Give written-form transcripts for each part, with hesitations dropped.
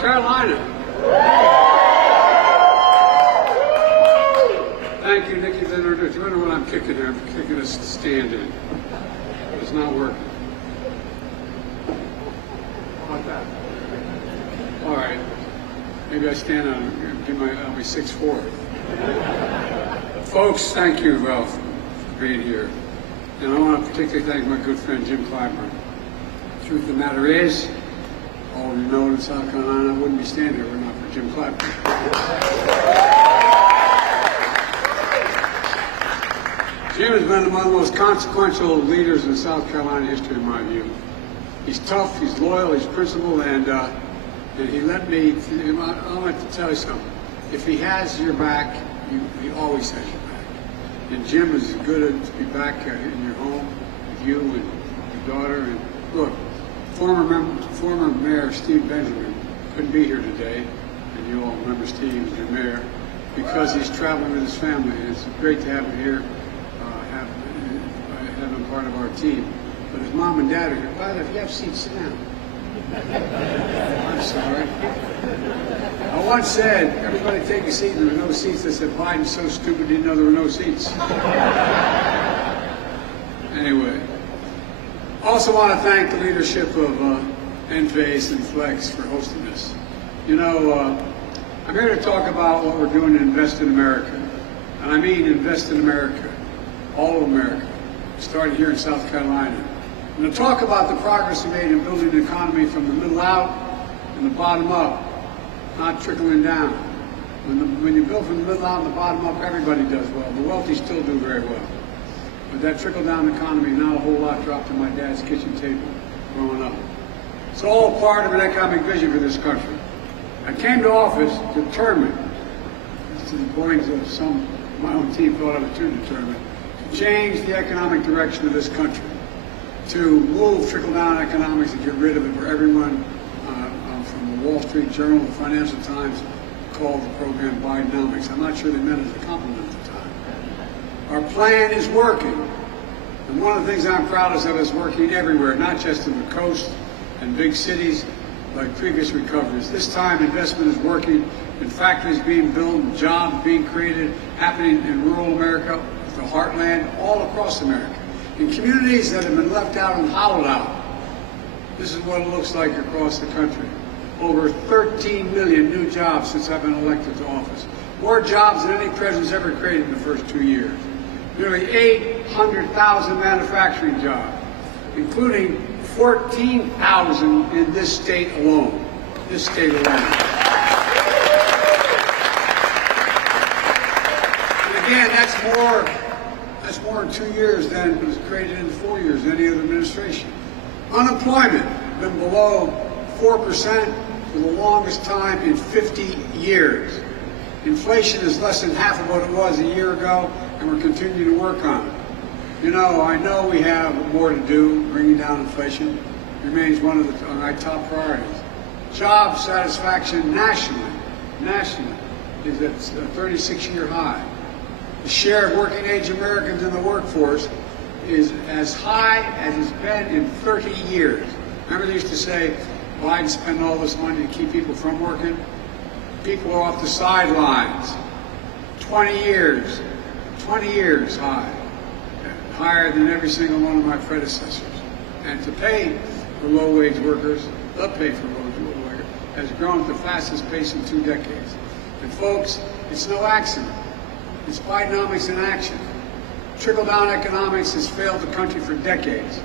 Carolina. Thank you, Nikki. Then if you wonder what I'm kicking here, I'm kicking a stand-in. It's not working. How about that? All right. Maybe I stand on it. I'll be 6'4". Folks, thank you, Ralph, for being here. And I want to particularly thank my good friend Jim Clyburn. The truth of the matter is, all of you know in South Carolina, I wouldn't be standing here if it were not for Jim Clyburn. Jim has been one of the most consequential leaders in South Carolina history, in my view. He's tough, he's loyal, he's principled, and he let me, I want to tell you something. If he has your back, he always has your back. And Jim is good to be back in your home with you and your daughter. And look, former Mayor Steve Benjamin couldn't be here today, and you all remember Steve as your mayor, because he's traveling with his family. And it's great to have him here, have him part of our team. But his mom and dad are here. By the way, if you have seats, sit down. I'm sorry. I once said, everybody take a seat, and there were no seats. I said, Biden's so stupid, he didn't know there were no seats. Anyway, also want to thank the leadership of Enphase and Flex for hosting this. You know, I'm here to talk about what we're doing to invest in America. And I mean invest in America, all of America, starting here in South Carolina. And to talk about the progress we made in building an economy from the middle out and the bottom up, not trickling down. When you build from the middle out and the bottom up, everybody does well. The wealthy still do very well. But that trickle-down economy, not a whole lot dropped on my dad's kitchen table growing up. It's all part of an economic vision for this country. I came to office determined, to the point that some of my own team thought I was too determined, to change the economic direction of this country, to move trickle-down economics and get rid of it for everyone. From the Wall Street Journal, the Financial Times, called the program Bidenomics. I'm not sure they meant it as a compliment at the time. Our plan is working. And one of the things I'm proudest of is working everywhere, not just in the coast and big cities like previous recoveries. This time investment is working in factories being built, jobs being created, happening in rural America, the heartland, all across America. In communities that have been left out and hollowed out. This is what it looks like across the country. Over 13 million new jobs since I've been elected to office. More jobs than any president's ever created in the first 2 years. Nearly 800,000 manufacturing jobs, including 14,000 in this state alone. This state alone. And again, that's more in 2 years than was created in 4 years, any other administration. Unemployment been below 4% for the longest time in 50 years. Inflation is less than half of what it was a year ago, and we're continuing to work on it. You know, I know we have more to do. Bringing down inflation remains one of my top priorities. Job satisfaction nationally is at a 36-year high. The share of working-age Americans in the workforce is as high as it's been in 30 years. Remember they used to say, Biden spent all this money to keep people from working? People are off the sidelines. 20 years high. Higher than every single one of my predecessors. And to pay for low-wage workers, the pay for low-wage workers, has grown at the fastest pace in 2 decades. And folks, it's no accident. It's Bidenomics in action. Trickle-down economics has failed the country for decades.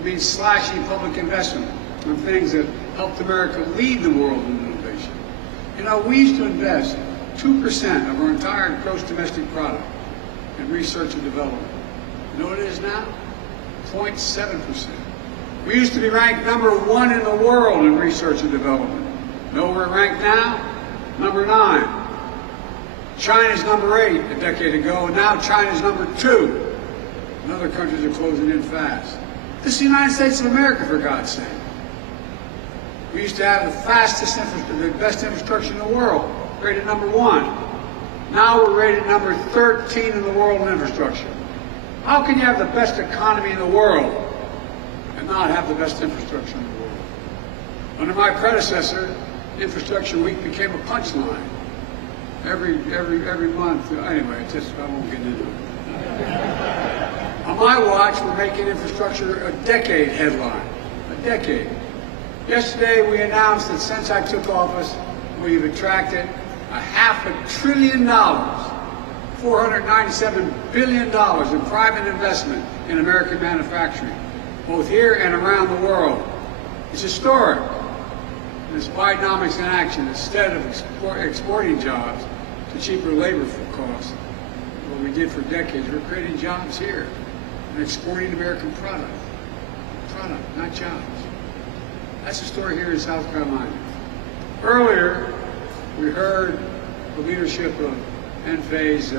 It means slashing public investment on things that helped America lead the world in innovation. You know, we used to invest 2% of our entire gross domestic product in research and development. You know what it is now? 0.7%. We used to be ranked #1 in the world in research and development. Know where we're ranked now? #9. China's #8 a decade ago, and now China's #2. And other countries are closing in fast. This is the United States of America, for God's sake. We used to have the best infrastructure in the world, rated #1. Now we're rated #13 in the world in infrastructure. How can you have the best economy in the world and not have the best infrastructure in the world? Under my predecessor, Infrastructure Week became a punchline. Every month. Anyway, I won't get into it. On my watch, we're making infrastructure a decade headline. A decade. Yesterday, we announced that since I took office, we've attracted $500 billion, $497 billion in private investment in American manufacturing, both here and around the world. It's historic. It's Bidenomics in action. Instead of exporting jobs to cheaper labor costs, what we did for decades, we're creating jobs here and exporting American product. Product, not jobs. That's the story here in South Carolina. Earlier, we heard the leadership of Enphase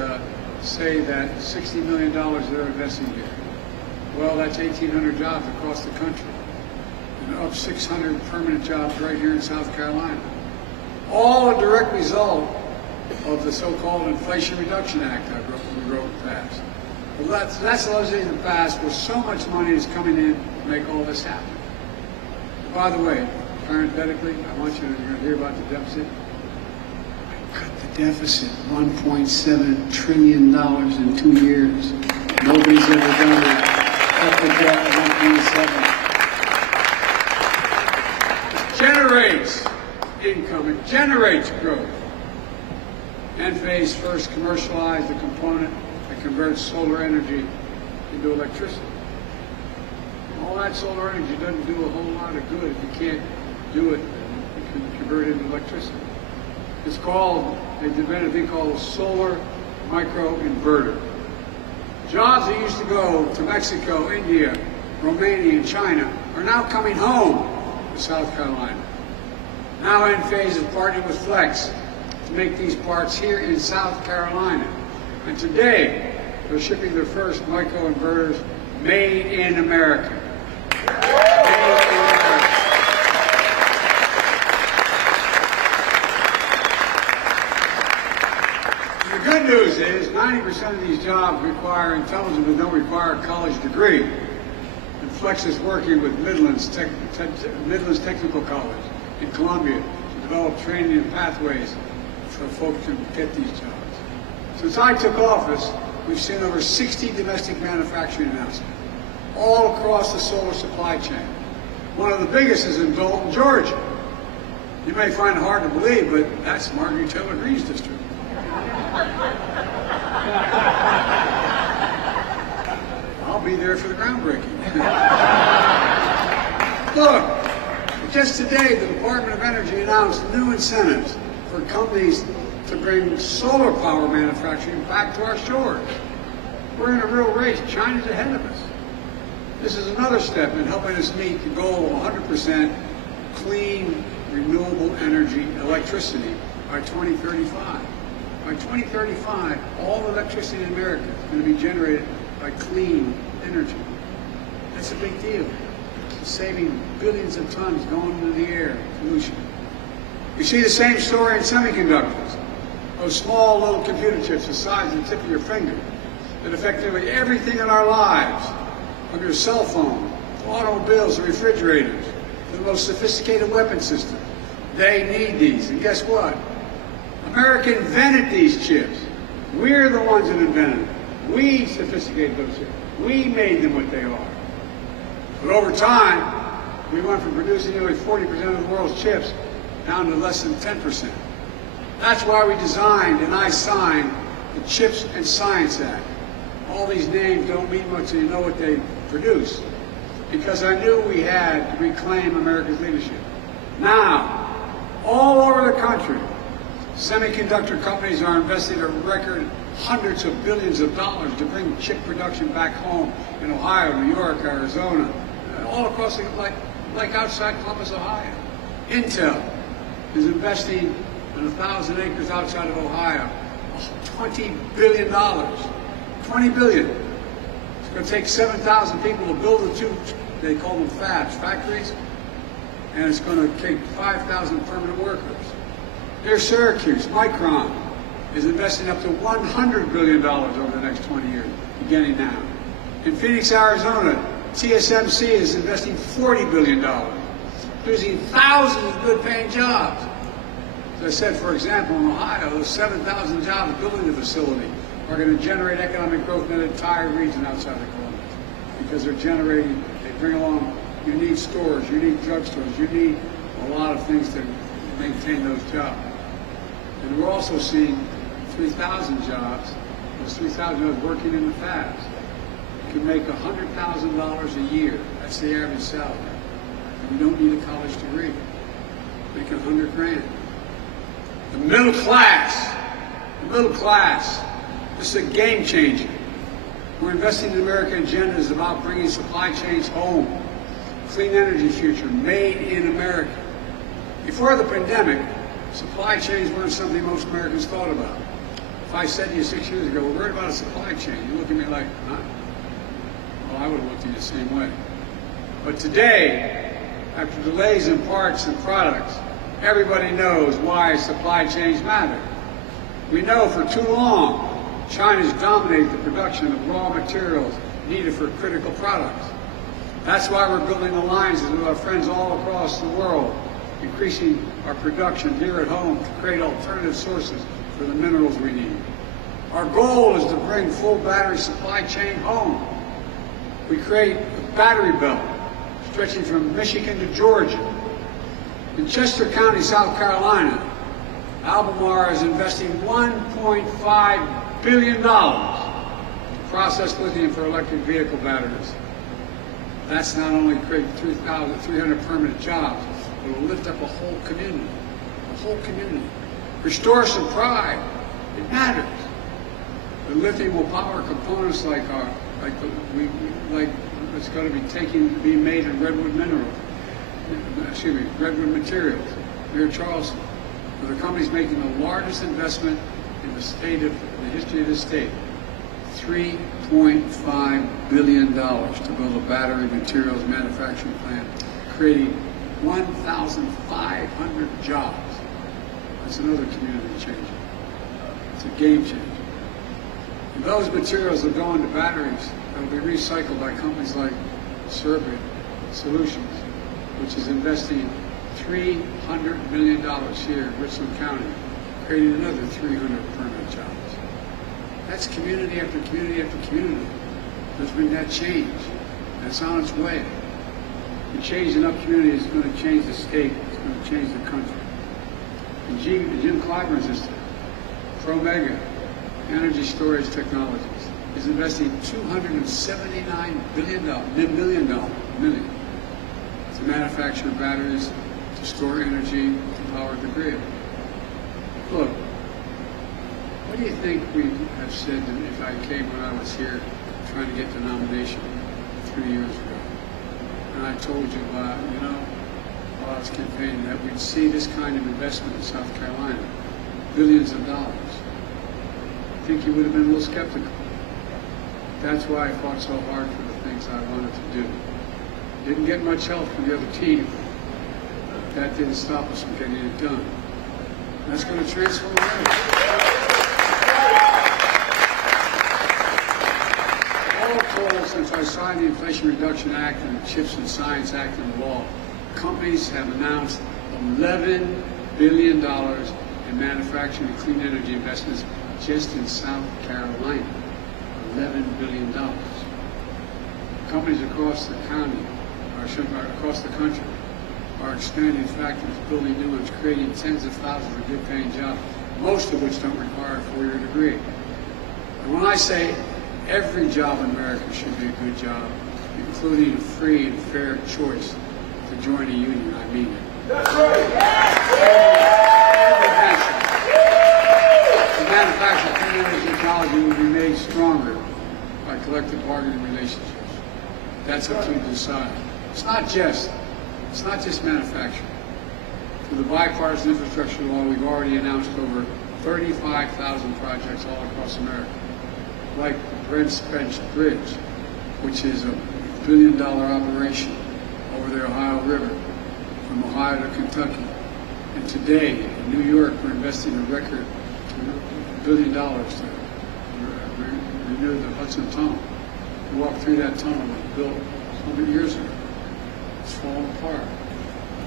say that $60 million they're investing here. Well, that's 1,800 jobs across the country, and up 600 permanent jobs right here in South Carolina. All a direct result of the so-called Inflation Reduction Act we wrote and passed. Well, that's largely in the past, where so much money is coming in to make all this happen. By the way, parenthetically, I want you're going to hear about the deficit. I cut the deficit $1.7 trillion in 2 years. Nobody's ever done that. Cut the debt $1.7. It generates income. It generates growth. Enphase first commercialized the component that converts solar energy into electricity. All that solar energy doesn't do a whole lot of good if you can't do it and convert it into electricity. It's called, they invented a thing called a solar microinverter. Jobs that used to go to Mexico, India, Romania, and China are now coming home to South Carolina. Now Enphase is partnering with Flex to make these parts here in South Carolina. And today, they're shipping their first microinverters made in America. The good news is 90% of these jobs require intelligence but don't require a college degree. And Flex is working with Midlands Technical College in Columbia to develop training and pathways so folks can get these jobs. Since I took office, we've seen over 60 domestic manufacturing announcements all across the solar supply chain. One of the biggest is in Dalton, Georgia. You may find it hard to believe, but that's Marjorie Taylor Greene's district. I'll be there for the groundbreaking. Look, just today the Department of Energy announced new incentives for companies to bring solar power manufacturing back to our shores. We're in a real race. China's ahead of us. This is another step in helping us meet the goal of 100% clean, renewable energy electricity by 2035. By 2035, all electricity in America is going to be generated by clean energy. That's a big deal. It's saving billions of tons going into the air, pollution. You see the same story in semiconductors. Those small little computer chips the size of the tip of your finger that affect nearly everything in our lives, from your cell phone, to automobiles, to refrigerators, to the most sophisticated weapon system. They need these. And guess what? America invented these chips. We're the ones that invented them. We sophisticated those chips. We made them what they are. But over time, we went from producing nearly 40% of the world's chips down to less than 10%. That's why we designed and I signed the Chips and Science Act. All these names don't mean much until you know what they produce. Because I knew we had to reclaim America's leadership. Now, all over the country, semiconductor companies are investing a record hundreds of billions of dollars to bring chip production back home in Ohio, New York, Arizona, all across the, like outside Columbus, Ohio. Intel is investing in 1,000 acres outside of Ohio, $20 billion. $20 billion. It's going to take 7,000 people to build the two, they call them fabs, factories, and it's going to take 5,000 permanent workers. Near Syracuse, Micron is investing up to $100 billion over the next 20 years, beginning now. In Phoenix, Arizona, TSMC is investing $40 billion, producing thousands of good-paying jobs. As I said, for example, in Ohio, those 7,000 jobs building the facility are going to generate economic growth in an entire region outside of Columbus, because they're generating, they bring along, you need stores, you need drugstores, you need a lot of things to maintain those jobs. And we're also seeing 3,000 jobs, those 3,000 jobs working in the fabs. You can make $100,000 a year. That's the average salary. And you don't need a college degree. Make 100 grand. The middle class, this is a game changer. We're investing in the American agenda is about bringing supply chains home. Clean energy future, made in America. Before the pandemic, supply chains weren't something most Americans thought about. If I said to you 6 years ago, we're worried about a supply chain, you look at me like, huh? Well, I would have looked at you the same way. But today, after delays in parts and products, everybody knows why supply chains matter. We know for too long, China's dominated the production of raw materials needed for critical products. That's why we're building alliances with our friends all across the world, increasing our production here at home to create alternative sources for the minerals we need. Our goal is to bring full battery supply chain home. We create a battery belt stretching from Michigan to Georgia. In Chester County, South Carolina, Albemarle is investing $1.5 billion to process lithium for electric vehicle batteries. That's not only create 3,300 permanent jobs, but it will lift up a whole community. Restore some pride. It matters. The lithium will power components like it's going to be being made in redwood materials near Charleston, where the company's making the largest investment in the history of the state. $3.5 billion to build a battery materials manufacturing plant, creating 1,500 jobs. That's another community changer. It's a game changer. And those materials will go into batteries that will be recycled by companies like Serbia Solutions, which is investing $300 million here in Richland County, creating another 300 permanent jobs. That's community after community after community. There's been that change. That's on its way. The change in enough communities is going to change the state. It's going to change the country. And Jim Clyburn's institute, Promega Energy Storage Technologies, is investing $279 million to manufacture batteries, to store energy, to power the grid. Look, what do you think we have said if I came when I was here trying to get the nomination 3 years ago? And I told you about, while I was campaigning, that we'd see this kind of investment in South Carolina, billions of dollars. I think you would have been a little skeptical. That's why I fought so hard for the things I wanted to do. Didn't get much help from the other team. That didn't stop us from getting it done. And that's going to transform the world. All told, since I signed the Inflation Reduction Act and the CHIPS and Science Act into law, companies have announced $11 billion in manufacturing and clean energy investments just in South Carolina. $11 billion. Companies across the county, across the country, are expanding factories, building new ones, creating tens of thousands of good-paying jobs, most of which don't require a four-year degree. And when I say every job in America should be a good job, including a free and fair choice to join a union, I mean it. That's right. The manufacture of clean energy technology will be made stronger by collective bargaining relationships. That's up to you to decide. It's not just manufacturing. Through the bipartisan infrastructure law, we've already announced over 35,000 projects all across America, like the Brent Spence Bridge, which is a $1 billion operation over the Ohio River, from Ohio to Kentucky. And today, in New York, we're investing a record $1 billion to renew the Hudson Tunnel. We walked through that tunnel that was built 100 years ago. It's falling apart.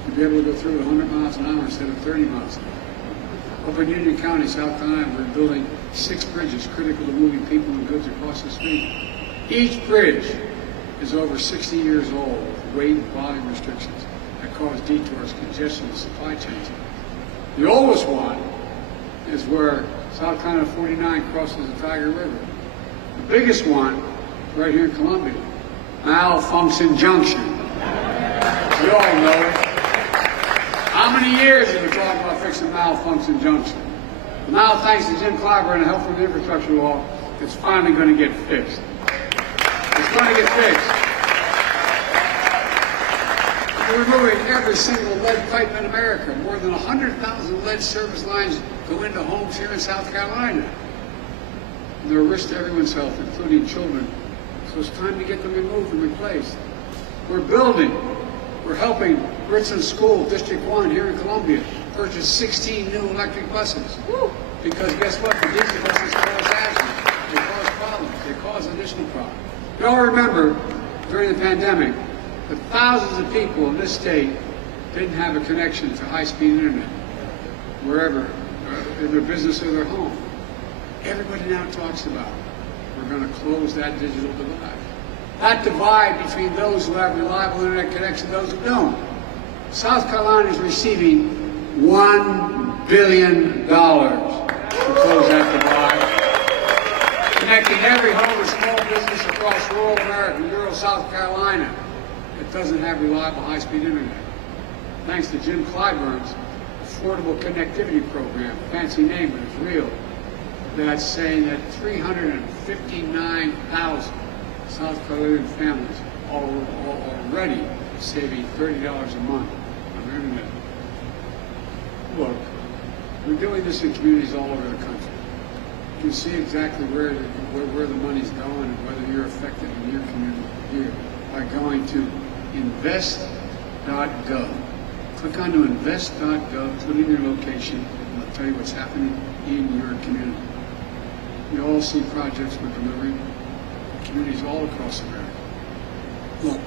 You'd be able to go through it 100 miles an hour instead of 30 miles an hour. Over in Union County, South Carolina, we're building 6 bridges critical to moving people and goods across the street. Each bridge is over 60 years old with weight and volume restrictions that cause detours, congestion, and supply chains. The oldest one is where South Carolina 49 crosses the Tiger River. The biggest one, right here in Columbia, Malfunction Junction. We all know it. How many years have we talked about fixing Malfunction Junction? Now, thanks to Jim Clyburn and the help from the infrastructure law, it's finally going to get fixed. It's going to get fixed. We're removing every single lead pipe in America. More than 100,000 lead service lines go into homes here in South Carolina. They're a risk to everyone's health, including children. So it's time to get them removed and replaced. We're building. We're helping Richland School, District 1 here in Columbia, purchase 16 new electric buses. Woo! Because guess what? The diesel buses cause accidents. They cause problems. They cause additional problems. You all remember during the pandemic that thousands of people in this state didn't have a connection to high-speed internet, wherever, in their business or their home. Everybody now talks about we're going to close that digital divide. That divide between those who have reliable internet connection and those who don't. South Carolina is receiving $1 billion to close that divide, connecting every home and small business across rural America and rural South Carolina that doesn't have reliable high-speed internet. Thanks to Jim Clyburn's Affordable Connectivity Program, fancy name, but it's real. That's saying that 359,000 South Carolinian families are already saving $30 a month on their internet. Look, we're doing this in communities all over the country. You can see exactly where the money's going and whether you're affected in your community here by going to invest.gov. Click on to invest.gov, put in your location, and I'll tell you what's happening in your community. You all see projects we're delivering in communities all across America. Look,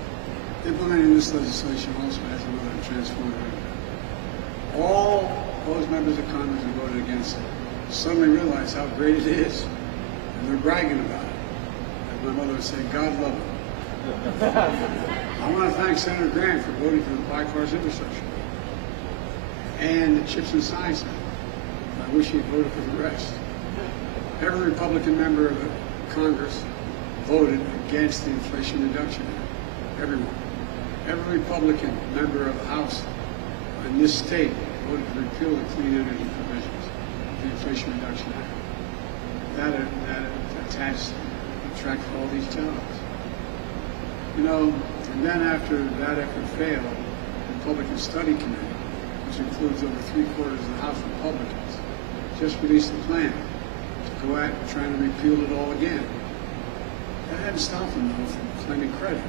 implementing this legislation also has another transformative impact. All those members of Congress who voted against it suddenly realize how great it is, and they're bragging about it. As my mother would say, God love it. I want to thank Senator Grant for voting for the bipartisan infrastructure bill and the CHIPS and Science Act. I wish he had voted for the rest. Every Republican member of the Congress voted against the Inflation Reduction Act. Everyone. Every Republican member of the House in this state voted to repeal the clean energy provisions of the Inflation Reduction Act. That attracts all these jobs. You know, and then after that effort failed, the Republican Study Committee, which includes over 3/4 of the House Republicans, just released a plan to go at trying to repeal it all again. That hadn't stopped them, though, from claiming credit.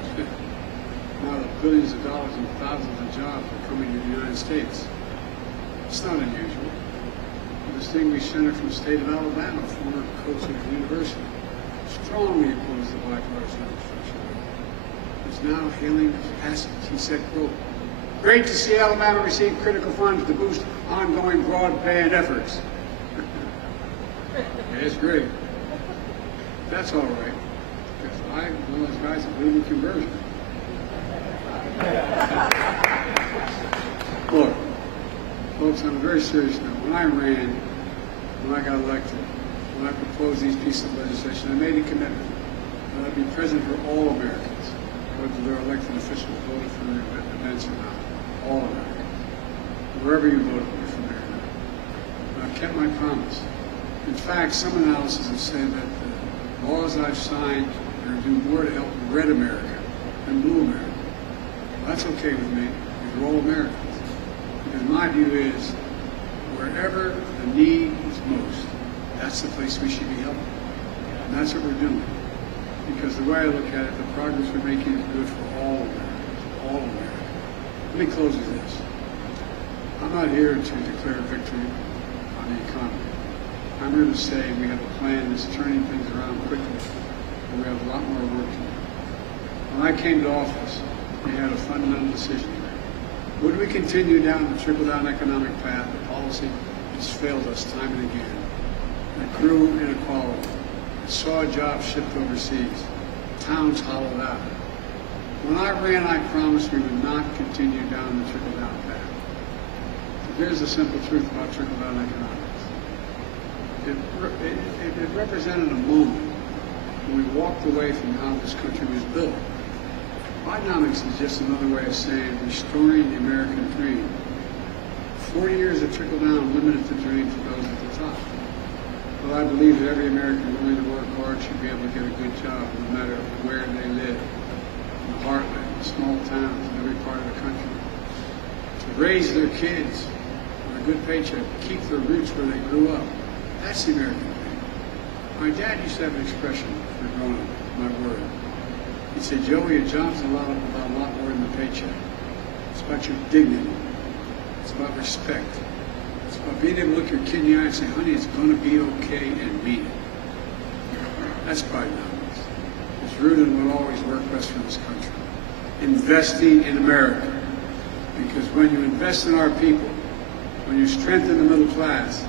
Now the billions of dollars and thousands of jobs are coming to the United States. It's not unusual. The distinguished senator from the state of Alabama, former coach of the university, strongly opposed the bipartisan infrastructure bill. Is now hailing its passage. He said, quote, "Great to see Alabama receive critical funds to boost ongoing broadband efforts." Yeah, it's great. That's all right, because I'm one of those guys that believe in conversion. Look, folks, on a very serious note, when I got elected, when I proposed these pieces of legislation, I made a commitment that I'd be present for all Americans, whether they're elected officials voted for their events or not. All Americans. Wherever you voted for there. And I've kept my promise. In fact, some analysis have said that the laws I've signed are going to do more to help red America than blue America. That's okay with me, because we're all Americans. Because my view is, wherever the need is most, that's the place we should be helping. And that's what we're doing. Because the way I look at it, the progress we're making is good for all Americans, all Americans. Let me close with this. I'm not here to declare victory on the economy. I'm here to say we have a plan that's turning things around quickly, and we have a lot more work to do. When I came to office, we had a fundamental decision to make. Would we continue down the trickle-down economic path of policy has failed us time and again. It grew inequality. It saw jobs shipped overseas. Towns hollowed out. When I ran, I promised we would not continue down the trickle-down path. But here's the simple truth about trickle-down economics. It represented a moment when we walked away from how this country was built. Bidenomics is just another way of saying restoring the American dream. 40 years of trickle-down limited the dream for those at the top. But I believe that every American willing to work hard should be able to get a good job, no matter where they live. In the heartland, in small towns, in every part of the country. To raise their kids with a good paycheck, keep their roots where they grew up. That's the American dream. My dad used to have an expression for growing up, my word. He'd say, Joey, a job's about a lot more than the paycheck. It's about your dignity. It's about respect. It's about being able to look your kid in the eye and say, honey, it's going to be okay, and mean it. That's Bidenomics. It's rooted in what always worked best for this country. Investing in America. Because when you invest in our people, when you strengthen the middle class,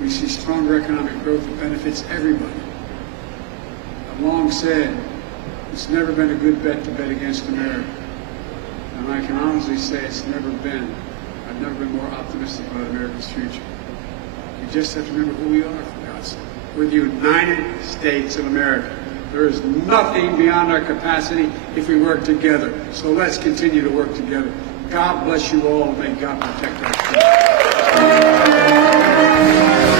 we see stronger economic growth that benefits everybody. I've long said, it's never been a good bet to bet against America. And I can honestly say I've never been more optimistic about America's future. We just have to remember who we are, for God's sake. We're the United States of America. There is nothing beyond our capacity if we work together. So let's continue to work together. God bless you all, and may God protect our country.